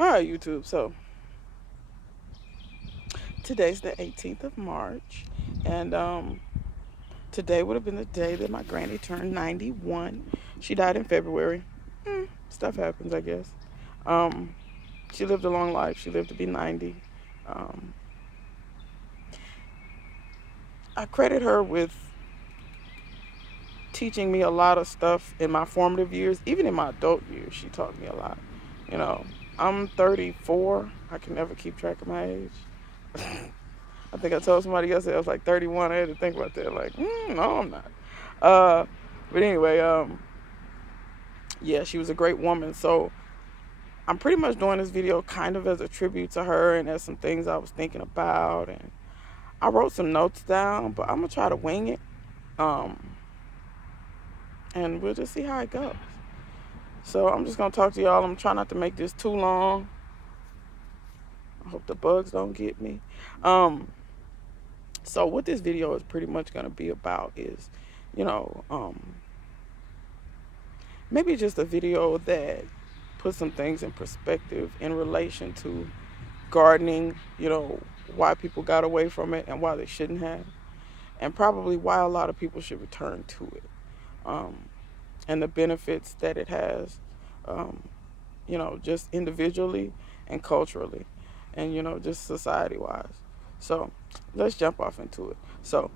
All right, YouTube. So today's the 18th of March, and today would have been the day that my granny turned 91. She died in February. Stuff happens, I guess. Um, she lived a long life. She lived to be 90. Um, I credit her with teaching me a lot of stuff in my formative years, even in my adult years. She taught me a lot. You know, I'm 34. I can never keep track of my age. I think I told somebody yesterday I was like 31. I had to think about that. Like, no, I'm not. Uh, but anyway, yeah, she was a great woman. So I'm pretty much doing this video kind of as a tribute to her and as some things I was thinking about. And I wrote some notes down, but I'm gonna try to wing it. And we'll just see how it goes. So I'm just gonna talk to y'all. I'm trying not to make this too long. I hope the bugs don't get me. So what this video is pretty much going to be about is, you know, maybe just a video that puts some things in perspective in relation to gardening, you know, why people got away from it and why they shouldn't have, and probably why a lot of people should return to it, and the benefits that it has, you know, just individually and culturally, and, you know, just society-wise. So let's jump off into it. So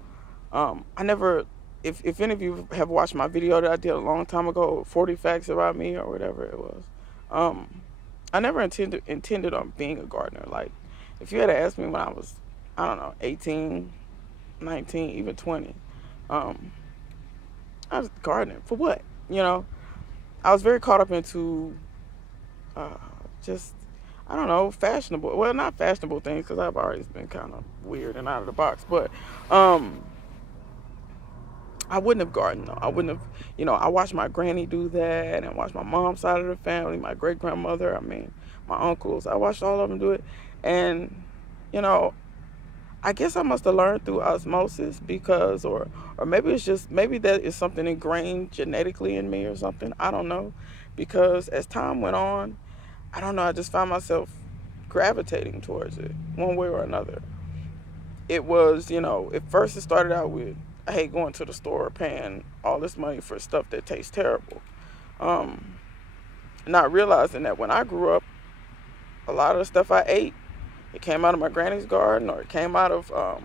I never, if any of you have watched my video that I did a long time ago, 40 facts about me or whatever it was, I never intended on being a gardener. Like, if you had asked me when I was, I don't know, 18, 19, even 20, I was gardening for what? You know, I was very caught up into just, I don't know, fashionable. Well, not fashionable things, because I've always been kind of weird and out of the box. But I wouldn't have gardened, though. I wouldn't have, you know, I watched my granny do that and watched my mom's side of the family, my great-grandmother, I mean, my uncles. I watched all of them do it. And, you know, I guess I must have learned through osmosis because, or maybe it's just, maybe that is something ingrained genetically in me or something. I don't know. Because as time went on, I don't know, I just found myself gravitating towards it one way or another. It was, you know, at first it started out with, I hate going to the store paying all this money for stuff that tastes terrible. Not realizing that when I grew up, a lot of the stuff I ate, it came out of my granny's garden, or it came out of, well,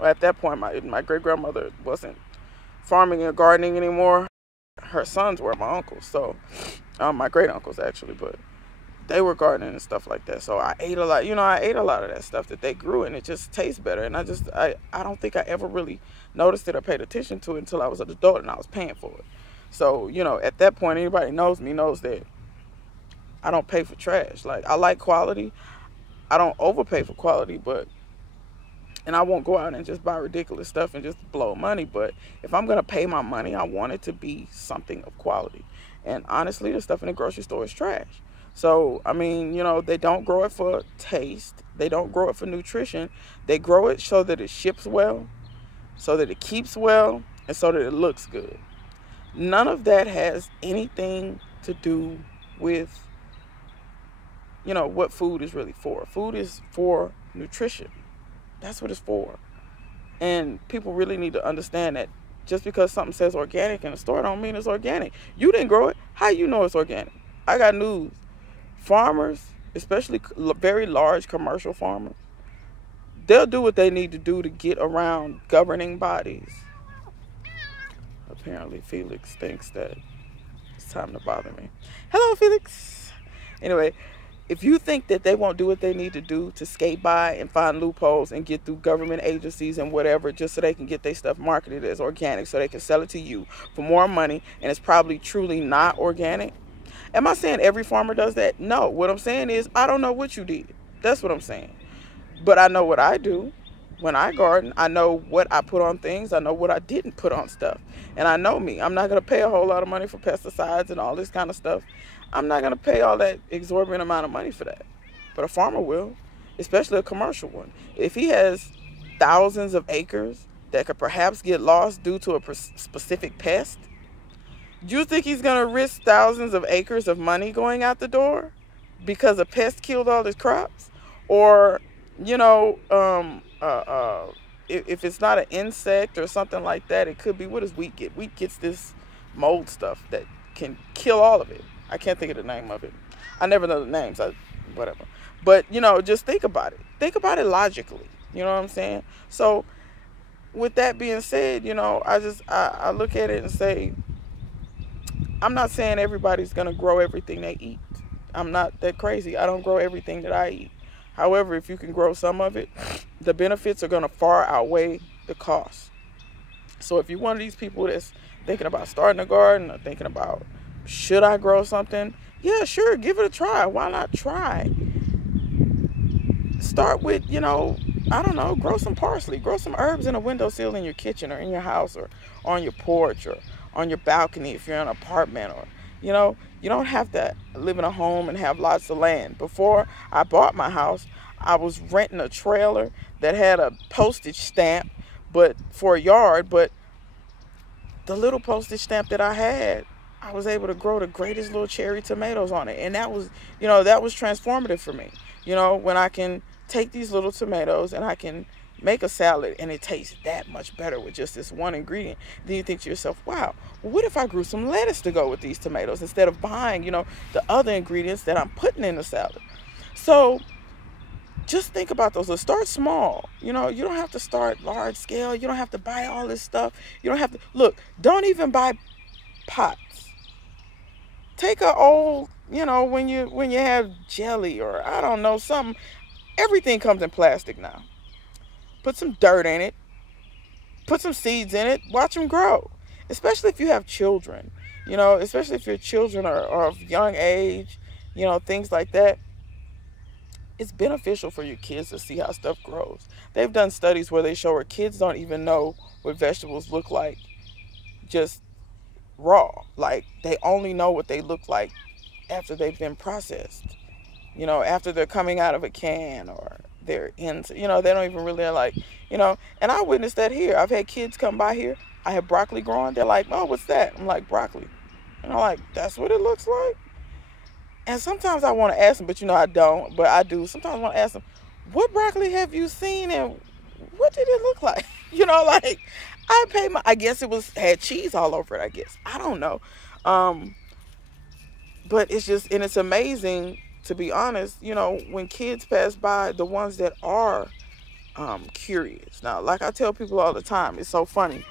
at that point, my great-grandmother wasn't farming or gardening anymore. Her sons were my uncles, so, my great-uncles actually, but they were gardening and stuff like that. So I ate a lot, you know, I ate a lot of that stuff that they grew, and it just tastes better. And I don't think I ever really noticed it or paid attention to it until I was an adult and I was paying for it. So, you know, at that point, anybody knows me knows that I don't pay for trash. Like, I like quality. I don't overpay for quality, and I won't go out and just buy ridiculous stuff and just blow money. But if I'm going to pay my money, I want it to be something of quality. And honestly, the stuff in the grocery store is trash. So, I mean, you know, they don't grow it for taste. They don't grow it for nutrition. They grow it so that it ships well, so that it keeps well, and so that it looks good. None of that has anything to do with, you know, what food is really for. Food is for nutrition. That's what it's for. And people really need to understand that just because something says organic in a store don't mean it's organic. You didn't grow it. How you know it's organic? I got news. Farmers, especially very large commercial farmers, they'll do what they need to do to get around governing bodies. Apparently, Felix thinks that it's time to bother me. Hello, Felix. Anyway, if you think that they won't do what they need to do to skate by and find loopholes and get through government agencies and whatever just so they can get their stuff marketed as organic so they can sell it to you for more money, and it's probably truly not organic. Am I saying every farmer does that? No. What I'm saying is I don't know what you did. That's what I'm saying. But I know what I do. When I garden, I know what I put on things. I know what I didn't put on stuff. And I know me. I'm not going to pay a whole lot of money for pesticides and all this kind of stuff. I'm not going to pay all that exorbitant amount of money for that. But a farmer will, especially a commercial one. If he has thousands of acres that could perhaps get lost due to a specific pest, do you think he's going to risk thousands of acres of money going out the door? because a pest killed all his crops, or you know, if it's not an insect or something like that, it could be, what does wheat get? Wheat gets this mold stuff that can kill all of it. I can't think of the name of it. I never know the names. Whatever. But you know, just think about it. Think about it logically. You know what I'm saying? So, with that being said, you know, I look at it and say, I'm not saying everybody's gonna grow everything they eat. I'm not that crazy. I don't grow everything that I eat. However, if you can grow some of it, the benefits are gonna far outweigh the cost. So if you're one of these people that's thinking about starting a garden or thinking about, should I grow something? Yeah, sure, give it a try. Why not try? Start with, you know, I don't know, grow some parsley, grow some herbs in a windowsill in your kitchen or in your house or on your porch or on your balcony if you're in an apartment, or, you know, you don't have to live in a home and have lots of land. Before I bought my house, I was renting a trailer that had a postage stamp but for a yard, but the little postage stamp that I had, I was able to grow the greatest little cherry tomatoes on it. And that was, you know, that was transformative for me. You know, when I can take these little tomatoes and I can make a salad and it tastes that much better with just this one ingredient, then you think to yourself, wow, well, what if I grew some lettuce to go with these tomatoes instead of buying, you know, the other ingredients that I'm putting in the salad? So just think about those. Let's start small. You know, you don't have to start large scale. You don't have to buy all this stuff. You don't have to, look, don't even buy pots. Take a old, you know, when you have jelly or I don't know, something. Everything comes in plastic now. Put some dirt in it. Put some seeds in it. Watch them grow. Especially if you have children. You know, especially if your children are of young age, you know, things like that. It's beneficial for your kids to see how stuff grows. They've done studies where they show where kids don't even know what vegetables look like just raw. Like, they only know what they look like after they've been processed. You know, after they're coming out of a can or they're into, you know, they don't even really like, you know. And I witnessed that here. I've had kids come by here. I have broccoli growing. They're like, oh, what's that? I'm like, broccoli. And I'm like, that's what it looks like? And sometimes I want to ask them, but you know I don't. But I do. Sometimes I want to ask them, what broccoli have you seen and what did it look like? You know, like, I guess it had cheese all over it, I guess. I don't know. But it's just, and it's amazing, to be honest, you know, when kids pass by, the ones that are curious. Now, like I tell people all the time, it's so funny.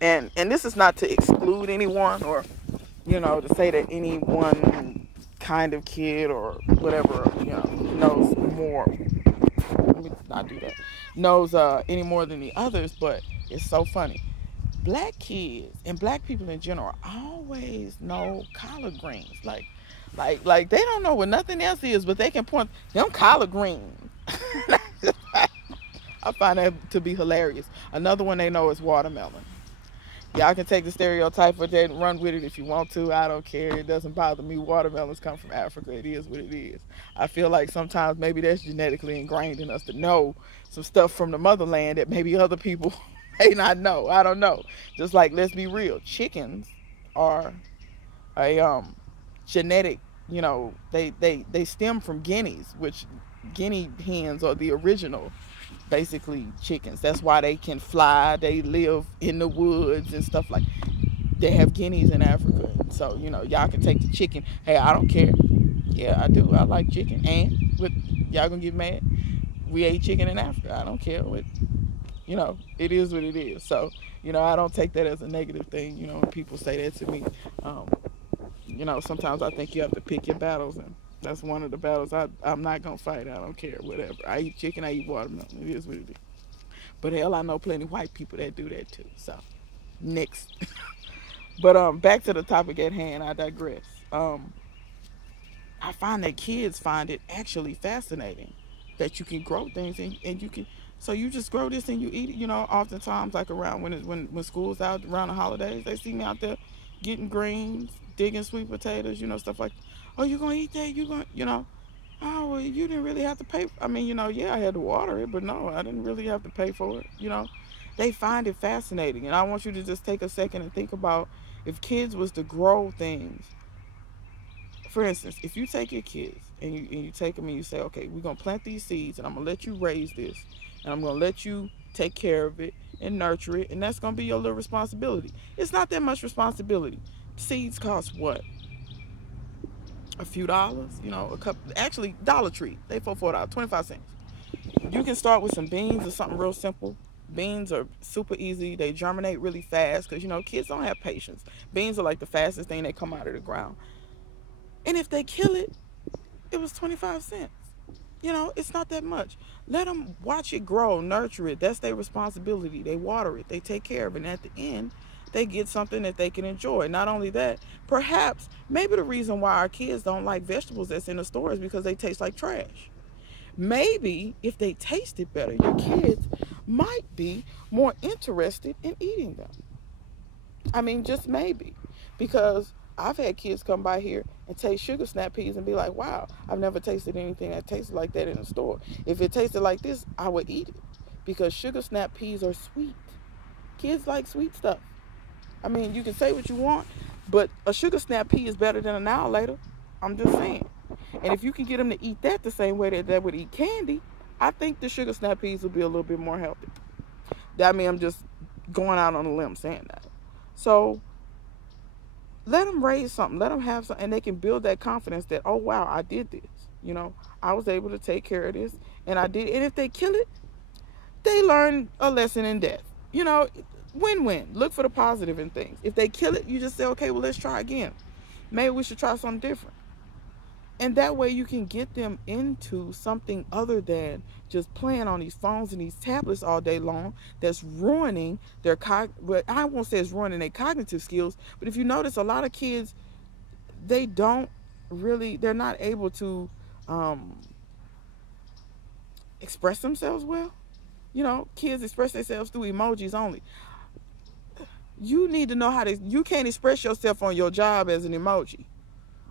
And this is not to exclude anyone or, you know, to say that any one kind of kid or whatever, you know, knows more. Let me not do that. Knows any more than the others, but it's so funny. Black kids and black people in general always know collard greens. Like they don't know what nothing else is, but they can point them collard greens. I find that to be hilarious. Another one they know is watermelon. Y'all can take the stereotype for that and run with it if you want to. I don't care. It doesn't bother me. Watermelons come from Africa. It is what it is. I feel like sometimes maybe that's genetically ingrained in us to know some stuff from the motherland that maybe other people may not know. I don't know. Just like, let's be real. Chickens are a genetic, you know, they stem from guineas, which guinea hens are the original basically chickens. That's why they can fly. They live in the woods and stuff like that. They have guineas in Africa. So, you know, y'all can take the chicken. Hey, I don't care. Yeah, I do. I like chicken. And with y'all gonna get mad? We ate chicken in Africa. I don't care what, you know, it is what it is. So, you know, I don't take that as a negative thing, you know, when people say that to me. You know, sometimes I think you have to pick your battles, and that's one of the battles I'm not going to fight. I don't care, whatever. I eat chicken, I eat watermelon. It is what it is. But hell, I know plenty of white people that do that too. So, next. But back to the topic at hand, I digress. I find that kids find it actually fascinating that you can grow things and you can, so you just grow this and you eat it. You know, oftentimes like around when school's out around the holidays, they see me out there getting greens, digging sweet potatoes, you know, stuff like, oh, you gonna eat that? You gonna, you know, oh, well, you didn't really have to pay. I mean, you know, yeah, I had to water it, but no, I didn't really have to pay for it. You know, they find it fascinating. And I want you to just take a second and think about if kids was to grow things. For instance, if you take your kids and you take them and you say, okay, we're going to plant these seeds, and I'm going to let you raise this, and I'm going to let you take care of it and nurture it, and that's going to be your little responsibility. It's not that much responsibility. Seeds cost what? A few dollars, you know, a couple. Actually, Dollar Tree, they for $4, 25 cents. You can start with some beans or something real simple. Beans are super easy. They germinate really fast because, you know, kids don't have patience. Beans are like the fastest thing they come out of the ground. And if they kill it, it was 25 cents. You know, it's not that much. Let them watch it grow, nurture it. That's their responsibility. They water it. They take care of it. And at the end, they get something that they can enjoy. Not only that, perhaps, maybe the reason why our kids don't like vegetables that's in the store is because they taste like trash. Maybe if they tasted better, your kids might be more interested in eating them. I mean, just maybe. Because I've had kids come by here and taste sugar snap peas and be like, wow, I've never tasted anything that tasted like that in the store. If it tasted like this, I would eat it. Because sugar snap peas are sweet. Kids like sweet stuff. I mean, you can say what you want, but a sugar snap pea is better than an hour later. I'm just saying. And if you can get them to eat that the same way that they would eat candy, I think the sugar snap peas will be a little bit more healthy. I mean, I'm just going out on a limb saying that. So let them raise something. Let them have something, and they can build that confidence that, oh, wow, I did this. You know, I was able to take care of this, and I did. And if they kill it, they learn a lesson in death. You know, win-win. Look for the positive in things. If they kill it, you just say, okay, well, let's try again. Maybe we should try something different. And that way you can get them into something other than just playing on these phones and these tablets all day long that's ruining their, I won't say it's ruining their cognitive skills, but if you notice, a lot of kids, they're not able to express themselves well. You know, kids express themselves through emojis only. You need to know you can't express yourself on your job as an emoji.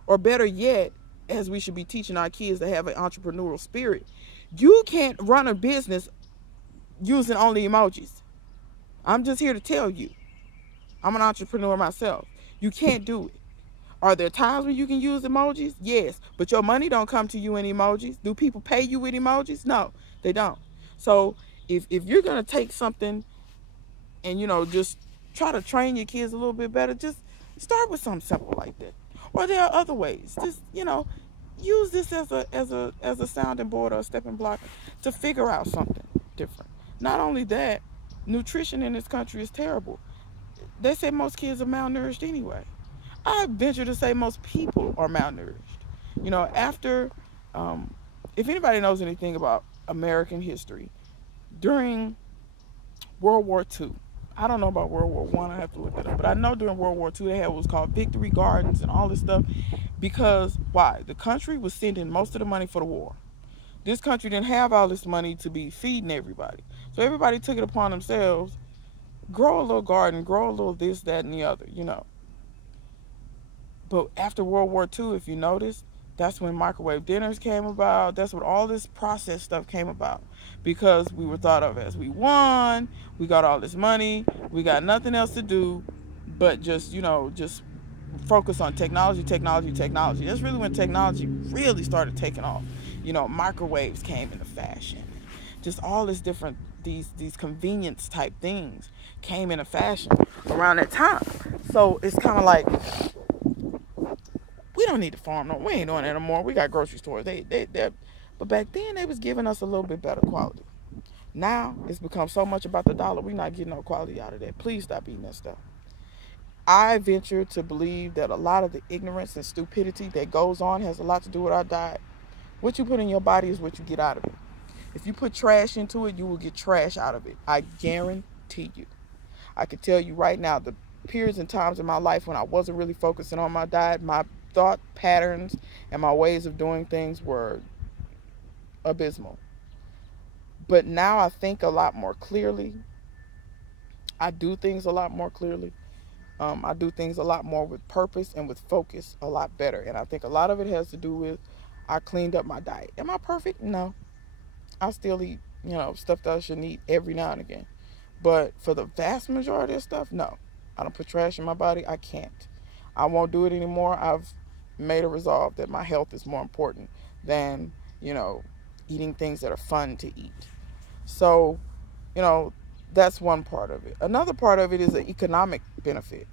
Or better yet, as we should be teaching our kids to have an entrepreneurial spirit, you can't run a business using only emojis. I'm just here to tell you. I'm an entrepreneur myself. You can't do it. Are there times when you can use emojis? Yes. But your money don't come to you in emojis. Do people pay you with emojis? No, they don't. So if you're going to take something and, you know, just try to train your kids a little bit better, just start with something simple like that. Or there are other ways. Just, you know, use this as a sounding board or a stepping block to figure out something different. Not only that, nutrition in this country is terrible. They say most kids are malnourished anyway. I venture to say most people are malnourished. You know, after, if anybody knows anything about American history, during World War II, I don't know about World War I have to look it up, but I know during World War II they had what was called Victory Gardens and all this stuff. Because, why? The country was sending most of the money for the war. This country didn't have all this money to be feeding everybody. So everybody took it upon themselves, grow a little garden, grow a little this, that, and the other, you know. But after World War II, if you notice, that's when microwave dinners came about. That's when all this processed stuff came about. Because we were thought of as we won, we got all this money, we got nothing else to do but just, you know, just focus on technology. That's really when technology really started taking off. You know, microwaves came into fashion. Just all this different, these convenience type things came into fashion around that time. So it's kind of like, we don't need to farm no. We ain't doing that anymore. We got grocery stores. But back then they was giving us a little bit better quality. Now it's become so much about the dollar. We're not getting no quality out of that. Please stop eating that stuff. I venture to believe that a lot of the ignorance and stupidity that goes on has a lot to do with our diet. What you put in your body is what you get out of it. If you put trash into it, you will get trash out of it. I guarantee you. I can tell you right now, the periods and times in my life when I wasn't really focusing on my diet, my thought patterns and my ways of doing things were abysmal. But now I think a lot more clearly. I do things a lot more clearly. I do things a lot more with purpose and with focus a lot better. And I think a lot of it has to do with I cleaned up my diet. Am I perfect? No. I still eat, you know, stuff that I shouldn't eat every now and again. But for the vast majority of stuff, no. I don't put trash in my body. I can't. I won't do it anymore. I've made a resolve that my health is more important than, eating things that are fun to eat. So, you know, that's one part of it. Another part of it is the economic benefit.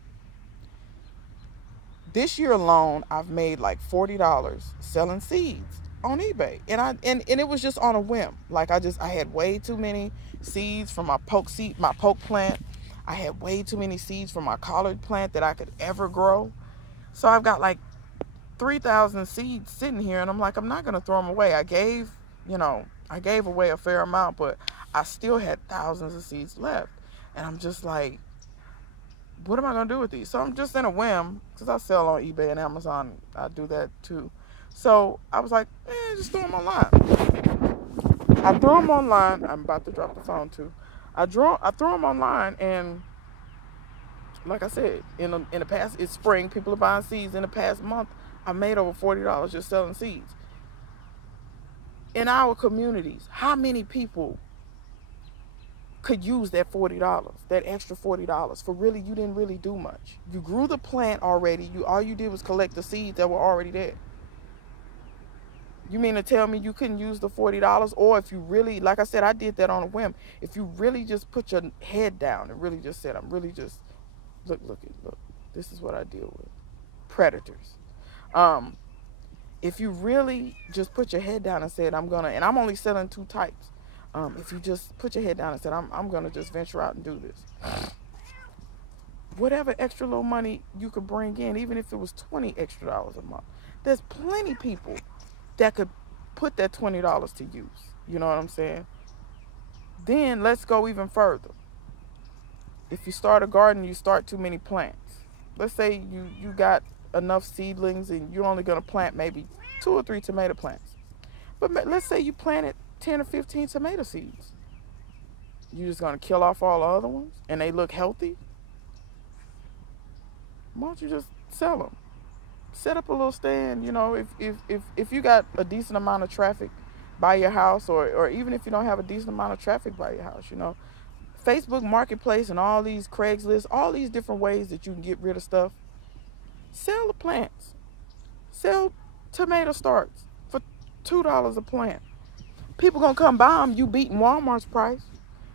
This year alone, I've made like $40 selling seeds on eBay. And it was just on a whim. Like I had way too many seeds from my poke plant. I had way too many seeds from my collard plant that I could ever grow. So I've got like 3,000 seeds sitting here, and I'm like, I'm not going to throw them away. I gave away a fair amount, but I still had thousands of seeds left. And I'm just like, what am I going to do with these? So I'm just in a whim, because I sell on eBay and Amazon. I do that too. So I was like, just throw them online. I threw them online. I'm about to drop the phone too. I threw them online, and like I said, in the past, it's spring, people are buying seeds. In the past month, I made over $40 just selling seeds. In our communities, how many people could use that $40, that extra $40 for really, you didn't really do much. You grew the plant already. All you did was collect the seeds that were already there. You mean to tell me you couldn't use the $40? Or if you really, like I said, I did that on a whim. If you really just put your head down and really just said, I'm really just, look, this is what I deal with. Predators. If you really just put your head down and said, and I'm only selling two types. If you just put your head down and said, I'm going to just venture out and do this. Whatever extra little money you could bring in, even if it was $20 extra a month, there's plenty people that could put that $20 to use. You know what I'm saying? Then let's go even further. If you start a garden, you start too many plants. Let's say you got enough seedlings and you're only going to plant maybe 2 or 3 tomato plants. But let's say you planted 10 or 15 tomato seeds. You're just going to kill off all the other ones and they look healthy? Why don't you just sell them? Set up a little stand, if you got a decent amount of traffic by your house, or even if you don't have a decent amount of traffic by your house, Facebook Marketplace and all these Craigslist, all these different ways that you can get rid of stuff. Sell the plants. Sell tomato starts for $2 a plant. People gonna come buy them. You beating Walmart's price.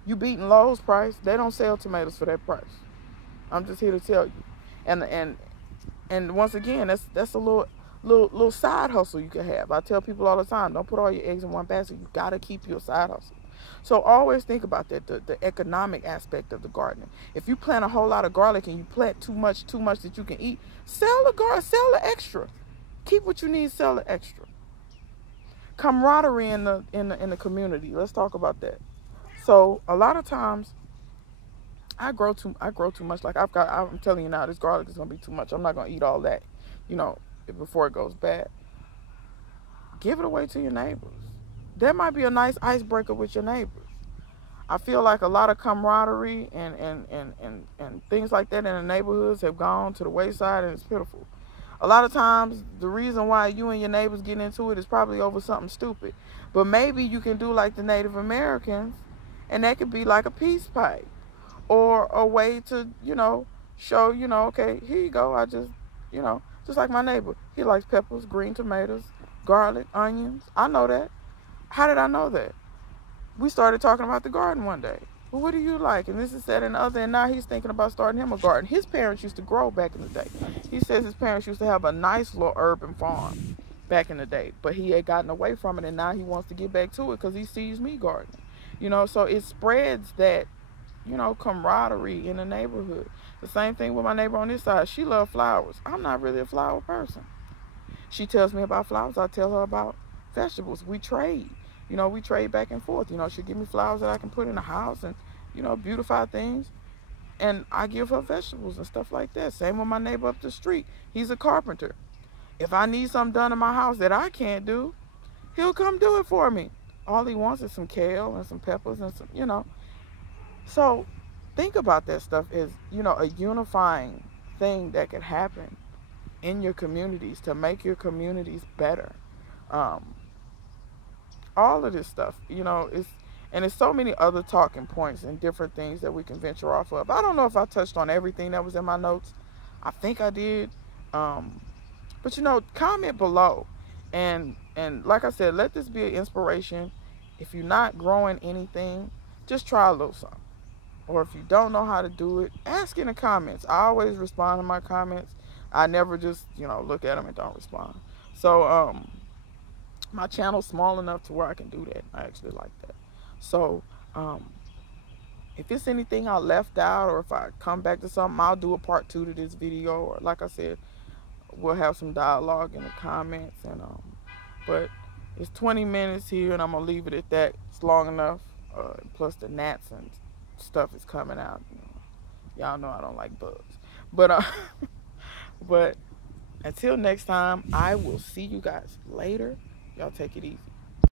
You beating Lowe's price. They don't sell tomatoes for that price. I'm just here to tell you. And once again, that's a little side hustle you can have. I tell people all the time, don't put all your eggs in one basket. You gotta keep your side hustle. So always think about that, the economic aspect of the gardening. If you plant a whole lot of garlic and you plant too much that you can eat, sell the extra. Keep what you need, sell the extra. Camaraderie in the community. Let's talk about that. So a lot of times I grow too much. Like I'm telling you now, this garlic is gonna be too much. I'm not gonna eat all that, before it goes bad. Give it away to your neighbors. That might be a nice icebreaker with your neighbors. I feel like a lot of camaraderie and things like that in the neighborhoods have gone to the wayside, and it's pitiful. A lot of times, the reason why you and your neighbors get into it is probably over something stupid. But maybe you can do like the Native Americans, and that could be like a peace pipe, or a way to, show, okay, here you go. I just, just like my neighbor. He likes peppers, green tomatoes, garlic, onions. I know that. How did I know that? We started talking about the garden one day. Well, what do you like? And this is that and the other. And now he's thinking about starting him a garden. His parents used to grow back in the day. He says his parents used to have a nice little urban farm back in the day. But he had gotten away from it, and now he wants to get back to it because he sees me gardening. So it spreads that, camaraderie in the neighborhood. The same thing with my neighbor on this side. She loves flowers. I'm not really a flower person. She tells me about flowers. I tell her about vegetables. We trade. We trade back and forth. She'll give me flowers that I can put in the house and, beautify things. And I give her vegetables and stuff like that. Same with my neighbor up the street. He's a carpenter. If I need something done in my house that I can't do, he'll come do it for me. All he wants is some kale and some peppers and some, So think about that stuff as, a unifying thing that could happen in your communities to make your communities better. All of this stuff, it's so many other talking points and different things that we can venture off of. I don't know if I touched on everything that was in my notes. I think I did. But comment below and And like I said, let this be an inspiration. If you're not growing anything, just try a little something. Or if you don't know how to do it, ask in the comments. I always respond to my comments. I never just, look at them and don't respond. So, my channel's small enough to where I can do that. I actually like that. So, if it's anything I left out, or if I come back to something, I'll do a part 2 to this video. Or like I said, we'll have some dialogue in the comments. And but it's 20 minutes here, and I'm gonna leave it at that. It's long enough. Plus the gnats and stuff is coming out. Y'all know I don't like bugs. But but until next time, I will see you guys later. Y'all take it easy.